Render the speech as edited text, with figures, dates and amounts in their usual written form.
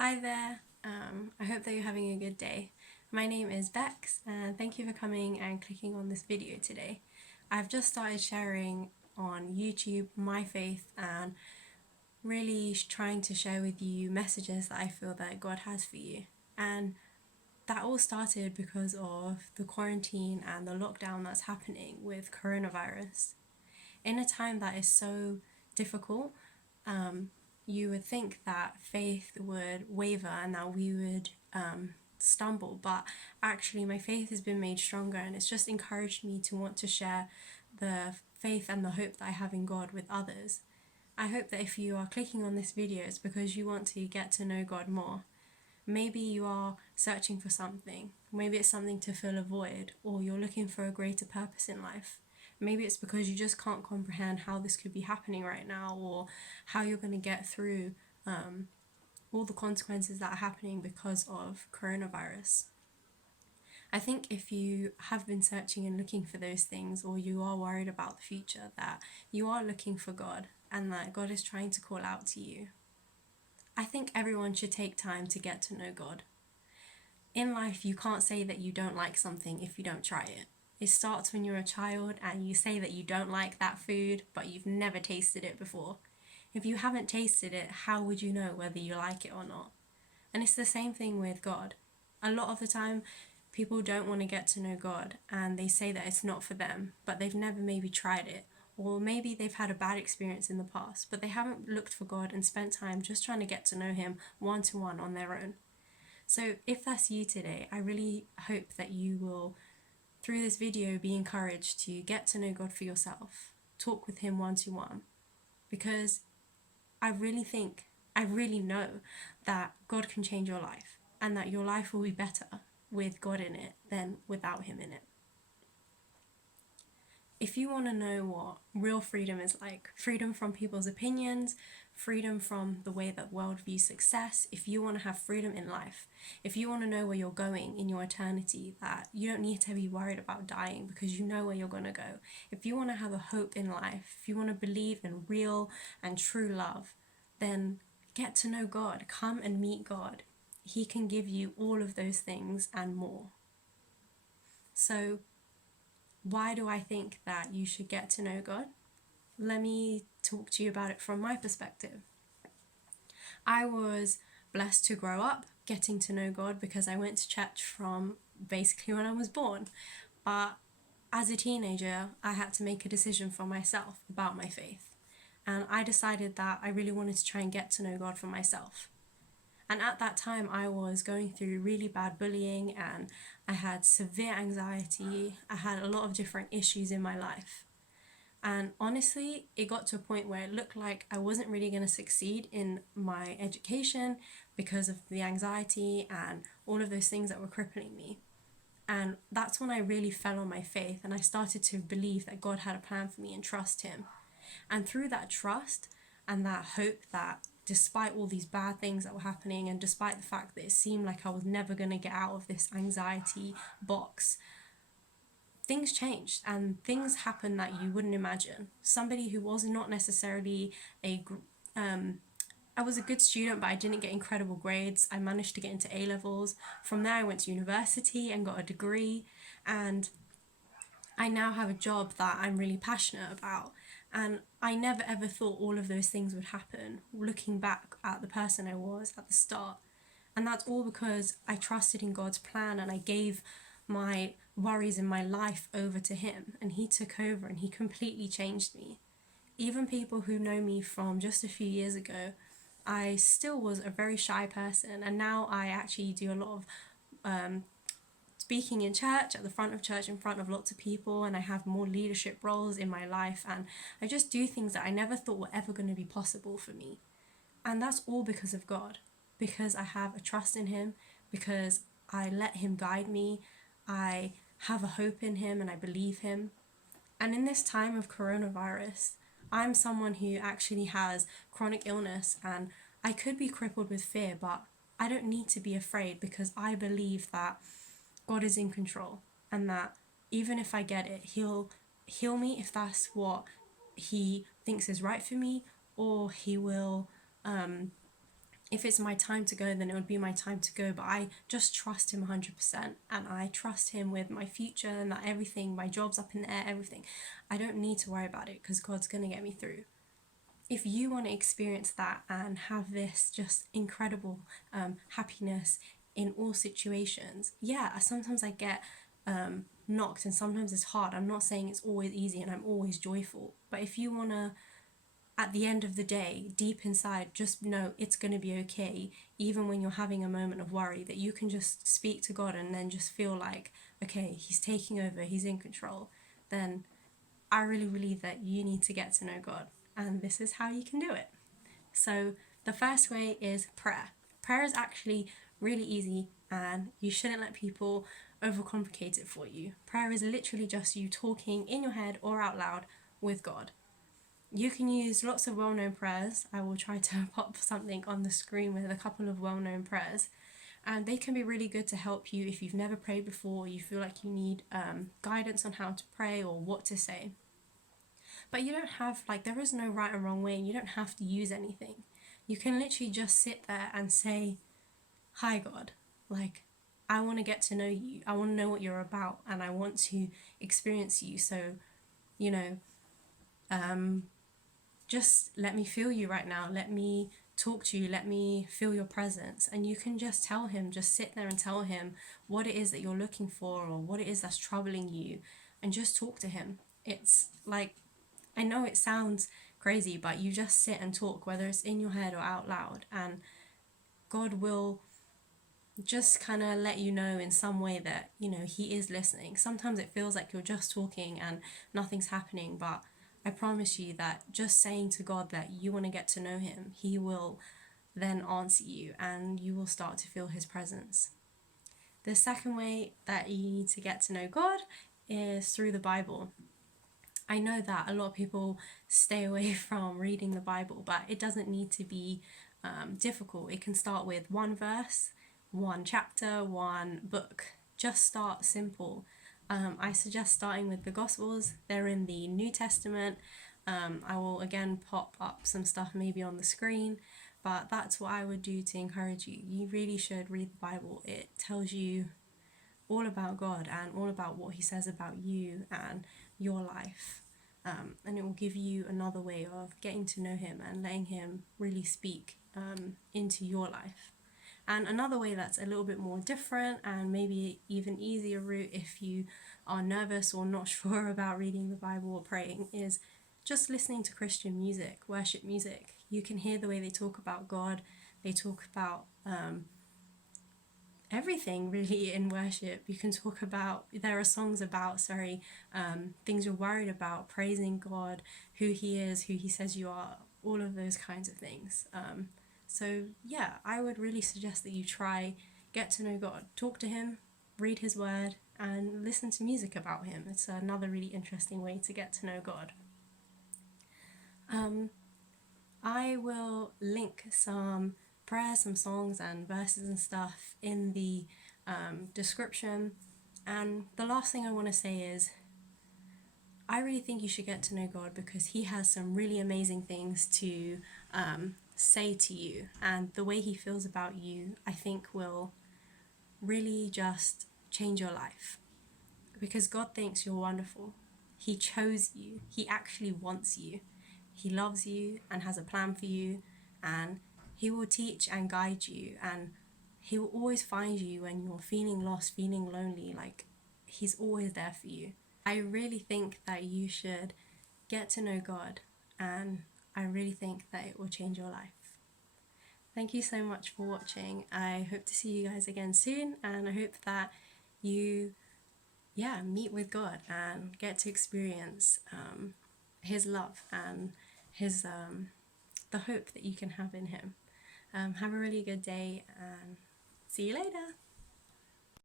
Hi there. I hope that you're having a good day. My name is Becks, and thank you for coming and clicking on this video today. I've just started sharing on YouTube my faith and really trying to share with you messages that I feel that God has for you. And that all started because of the quarantine and the lockdown that's happening with coronavirus. In a time that is so difficult, um, you would think that faith would waver and that we would stumble, but actually, my faith has been made stronger, and it's just encouraged me to want to share the faith and the hope that I have in God with others. I hope that if you are clicking on this video, it's because you want to get to know God more. Maybe you are searching for something. Maybe it's something to fill a void, or you're looking for a greater purpose in life. Maybe it's because you just can't comprehend how this could be happening right now, or how you're going to get through all the consequences that are happening because of coronavirus. I think if you have been searching and looking for those things, or you are worried about the future, that you are looking for God and that God is trying to call out to you. I think everyone should take time to get to know God. In life, you can't say that you don't like something if you don't try it. It starts when you're a child and you say that you don't like that food, but you've never tasted it before. If you haven't tasted it, how would you know whether you like it or not? And it's the same thing with God. A lot of the time, people don't want to get to know God and they say that it's not for them, but they've never maybe tried it. Or maybe they've had a bad experience in the past, but they haven't looked for God and spent time just trying to get to know Him one to one on their own. So if that's you today, I really hope that you will, through this video, be encouraged to get to know God for yourself. Talk with Him one to one. Because I really know that God can change your life and that your life will be better with God in it than without Him in it. If you want to know what real freedom is like, freedom from people's opinions, freedom from the way that the world views success, if you want to have freedom in life, if you want to know where you're going in your eternity, that you don't need to be worried about dying because you know where you're going to go, if you want to have a hope in life, if you want to believe in real and true love, then get to know God. Come and meet God. He can give you all of those things and more. So, why do I think that you should get to know God? Let me talk to you about it from my perspective. I was blessed to grow up getting to know God because I went to church from basically when I was born. But as a teenager, I had to make a decision for myself about my faith. And I decided that I really wanted to try and get to know God for myself. And at that time, I was going through really bad bullying and I had severe anxiety. I had a lot of different issues in my life. And honestly, it got to a point where it looked like I wasn't really going to succeed in my education because of the anxiety and all of those things that were crippling me. And that's when I really fell on my faith and I started to believe that God had a plan for me and trust Him. And through that trust and that hope, that despite all these bad things that were happening and despite the fact that it seemed like I was never going to get out of this anxiety box, things changed and things happened that you wouldn't imagine. Somebody who was not necessarily I was a good student, but I didn't get incredible grades. I managed to get into A levels. From there, I went to university and got a degree, and I now have a job that I'm really passionate about. And I never ever thought all of those things would happen, looking back at the person I was at the start. And that's all because I trusted in God's plan and I gave my worries in my life over to Him. And He took over and He completely changed me. Even people who know me from just a few years ago, I still was a very shy person. And now I actually do a lot of speaking in church, at the front of church, in front of lots of people, and I have more leadership roles in my life, and I just do things that I never thought were ever going to be possible for me. And that's all because of God, because I have a trust in Him, because I let Him guide me, I have a hope in Him, and I believe Him. And in this time of coronavirus, I'm someone who actually has chronic illness, and I could be crippled with fear, but I don't need to be afraid because I believe that God is in control and that even if I get it, He'll heal me if that's what He thinks is right for me, or He will if it's my time to go, then it would be my time to go. But I just trust him 100%. And I trust him with my future and that everything, my job's up in the air, everything. I don't need to worry about it because God's going to get me through. If you want to experience that and have this just incredible happiness in all situations, yeah, sometimes I get knocked and sometimes it's hard. I'm not saying it's always easy and I'm always joyful. But if you want to, at the end of the day, deep inside, just know it's going to be okay, even when you're having a moment of worry, that you can just speak to God and then just feel like, okay, He's taking over, He's in control, then I really believe that you need to get to know God. And this is how you can do it. So, the first way is prayer. Prayer is actually really easy, and you shouldn't let people overcomplicate it for you. Prayer is literally just you talking in your head or out loud with God. You can use lots of well-known prayers. I will try to pop something on the screen with a couple of well-known prayers. And they can be really good to help you if you've never prayed before, or you feel like you need guidance on how to pray or what to say. But you don't have, like, there is no right and wrong way, and you don't have to use anything. You can literally just sit there and say, hi, God. Like, I want to get to know you. I want to know what you're about, and I want to experience you. So, you know, just let me feel you right now. Let me talk to you. Let me feel your presence. And you can just tell him, just sit there and tell him what it is that you're looking for or what it is that's troubling you, and just talk to him. It's like, I know it sounds crazy, but you just sit and talk, whether it's in your head or out loud, and God will just kind of let you know in some way that, you know, he is listening. Sometimes it feels like you're just talking and nothing's happening, but I promise you that just saying to God that you want to get to know him, he will then answer you and you will start to feel his presence. The second way that you need to get to know God is through the Bible. I know that a lot of people stay away from reading the Bible, but it doesn't need to be difficult. It can start with one verse, one chapter, one book. Just start simple. I suggest starting with the Gospels. They're in the New Testament. I will again pop up some stuff maybe on the screen, but that's what I would do to encourage you. You really should read the Bible. It tells you all about God and all about what he says about you and your life. And it will give you another way of getting to know him and letting him really speak into your life. And another way that's a little bit more different and maybe even easier route if you are nervous or not sure about reading the Bible or praying is just listening to Christian music, worship music. You can hear the way they talk about God. They talk about everything really in worship. You can talk about, there are songs about, things you're worried about, praising God, who he is, who he says you are, all of those kinds of things. So yeah, I would really suggest that you try, get to know God, talk to him, read his word, and listen to music about him. It's another really interesting way to get to know God. I will link some prayers, some songs and verses and stuff in the description. And the last thing I want to say is I really think you should get to know God because he has some really amazing things to say to you, and the way he feels about you I think will really just change your life, because God thinks you're wonderful. He chose you. He actually wants you. He loves you and has a plan for you, and he will teach and guide you, and he will always find you when you're feeling lost, feeling lonely. Like, he's always there for you. I really think that you should get to know God, and I really think that it will change your life. Thank you so much for watching. I hope to see you guys again soon, and I hope that you meet with God and get to experience his love and his the hope that you can have in him. Have a really good day and see you later.